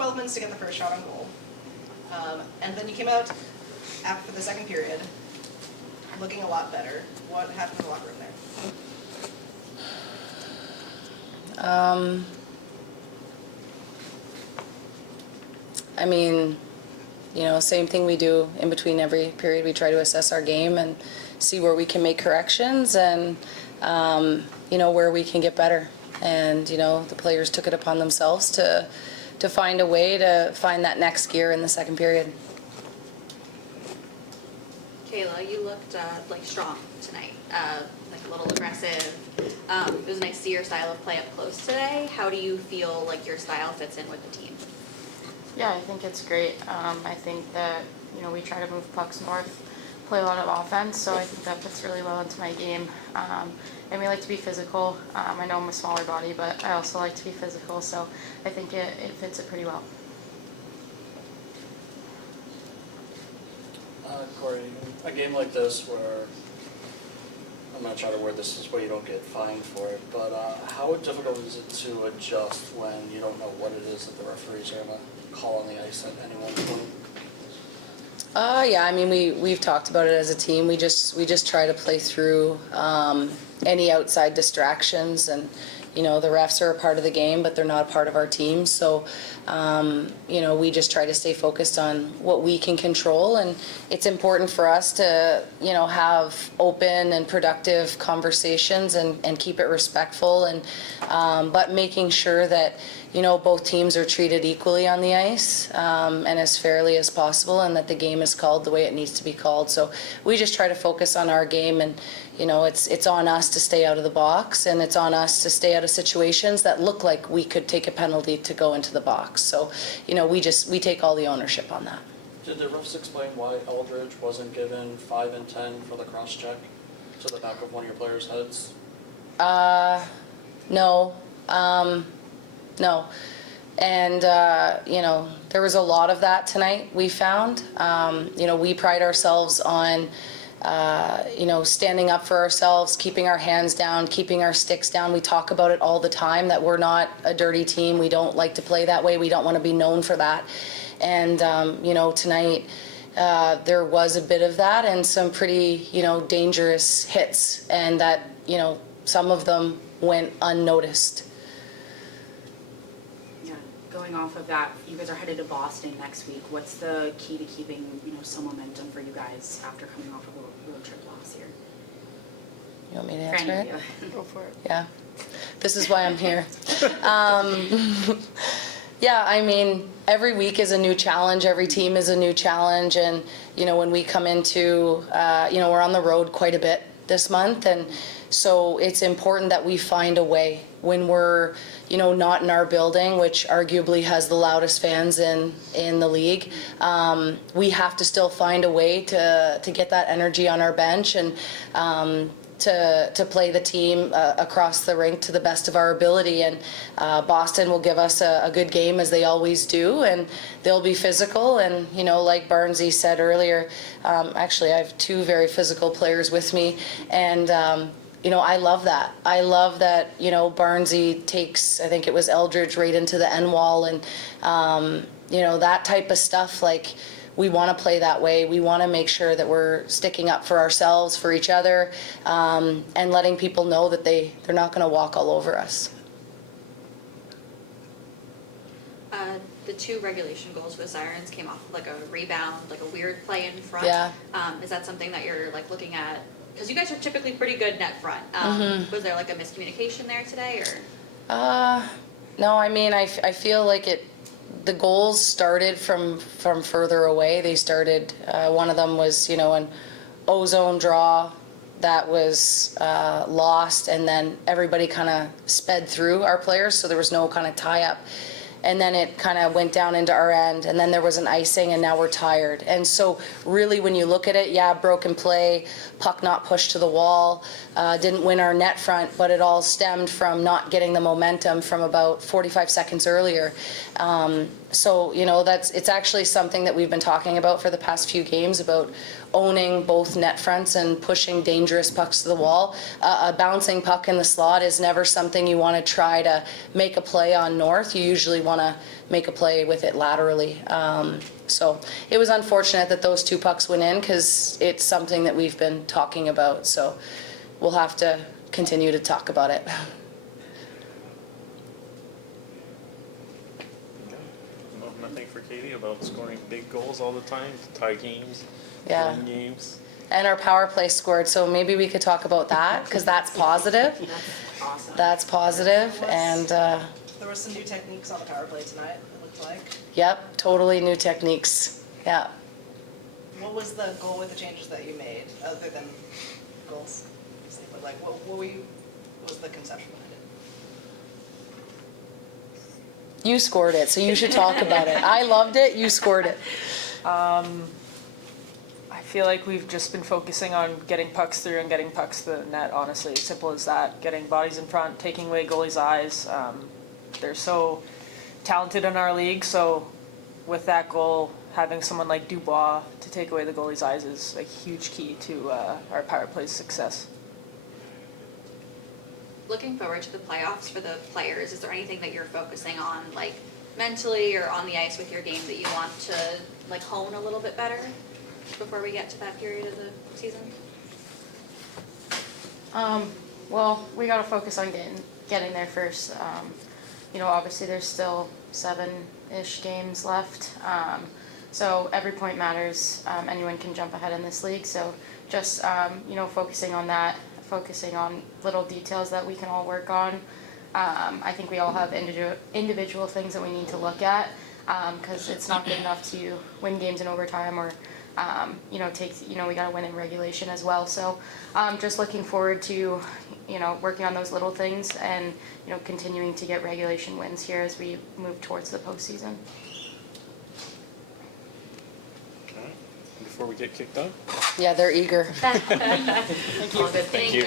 12 minutes to get the first shot on goal. And then you came out after the second period looking a lot better. What happened in the locker room there? I mean, you know, same thing we do in between every period. We try to assess our game and see where we can make corrections and, you know, where we can get better. And, you know, the players took it upon themselves to find a way to find that next gear in the second period. Cayla, you looked like strong tonight, like a little aggressive. It was nice to see your style of play up close today. How do you feel like your style fits in with the team? Yeah, I think it's great. I think that, you know, we try to move pucks north, play a lot of offense, so I think that fits really well into my game. And we like to be physical. I know I'm a smaller body, but I also like to be physical, so I think it fits it pretty well. Kori, a game like this where, I'm not trying to word this this way you don't get fined for it, but how difficult is it to adjust when you don't know what it is that the referees are going to call on the ice at any one point? Yeah, I mean, we've talked about it as a team. We just try to play through any outside distractions, and you know, the refs are a part of the game, but they're not a part of our team. So, you know, we just try to stay focused on what we can control, and it's important for us to, you know, have open and productive conversations and keep it respectful, and but making sure that, you know, both teams are treated equally on the ice and as fairly as possible, and that the game is called the way it needs to be called. So we just try to focus on our game, and you know, it's on us to stay out of the box, and it's on us to stay out of situations that look like we could take a penalty to go into the box. So, you know, we take all the ownership on that. Did the refs explain why Eldridge wasn't given 5 and 10 for the cross check to the back of one of your players' heads? No. No. And, you know, there was a lot of that tonight, we found. You know, we pride ourselves on, you know, standing up for ourselves, keeping our hands down, keeping our sticks down. We talk about it all the time, that we're not a dirty team. We don't like to play that way. We don't want to be known for that. And, you know, tonight there was a bit of that and some pretty, you know, dangerous hits, and that, you know, some of them went unnoticed. Going off of that, you guys are headed to Boston next week. What's the key to keeping, you know, some momentum for you guys after coming off of a road trip last year? You want me to answer it? Yeah. Go for it. Yeah. This is why I'm here. Yeah, I mean, every week is a new challenge. Every team is a new challenge. And, you know, when we come into, you know, we're on the road quite a bit this month. And so it's important that we find a way when we're, you know, not in our building, which arguably has the loudest fans in the league. We have to still find a way to get that energy on our bench and to play the team across the rink to the best of our ability. And Boston will give us a good game, as they always do, and they'll be physical. And, you know, like Barnesy said earlier, actually I have two very physical players with me, and you know, I love that. I love that, you know, Barnesy takes, I think it was Eldridge, right into the end wall, and, you know, that type of stuff. Like, we want to play that way. We want to make sure that we're sticking up for ourselves, for each other, and letting people know that they're not going to walk all over us. The two regulation goals for the Sirens came off like a rebound, like a weird play in front. Yeah. Is that something that you're like looking at? Because you guys are typically pretty good net front. Was there like a miscommunication there today, or? No, I mean, I feel like the goals started from further away. They started, one of them was, you know, an O-zone draw that was lost, and then everybody kind of sped through our players, so there was no kind of tie-up. And then it kind of went down into our end, and then there was an icing, and now we're tired. And so really, when you look at it, yeah, broken play, puck not pushed to the wall, didn't win our net front, but it all stemmed from not getting the momentum from about 45 seconds earlier. So, you know, it's actually something that we've been talking about for the past few games, about owning both net fronts and pushing dangerous pucks to the wall. A bouncing puck in the slot is never something you want to try to make a play on north. You usually want want to make a play with it laterally. So it was unfortunate that those 2 pucks went in because it's something that we've been talking about. So we'll have to continue to talk about it. Well, nothing for Katie about scoring big goals all the time, to tie games, Yeah. win games. And our power play scored, so maybe we could talk about that because that's positive. That's awesome. That's positive, and There was some new techniques on the power play tonight, it looked like. yep, totally new techniques. Yeah. What was the goal with the changes that you made, other than goals? But like, what was the conception behind it? You scored it, so you should talk about it. I loved it, you scored it. I feel like we've just been focusing on getting pucks through and getting pucks to the net, honestly. Simple as that. Getting bodies in front, taking away goalies' eyes. They're so talented in our league, so with that goal, having someone like Dubois to take away the goalie's eyes is a huge key to our power play's success. Looking forward to the playoffs for the players, is there anything that you're focusing on, like mentally or on the ice with your game that you want to like hone a little bit better before we get to that period of the season? Well, we gotta focus on getting there first. Obviously there's still 7-ish games left. So every point matters. Anyone can jump ahead in this league. So just, focusing on that, focusing on little details that we can all work on. I think we all have individual things that we need to look at, because it's not good enough to win games in overtime or, we gotta win in regulation as well. So just looking forward to, working on those little things and, continuing to get regulation wins here as we move towards the postseason. Okay. Before we get kicked out? Yeah, they're eager. All good, thank you.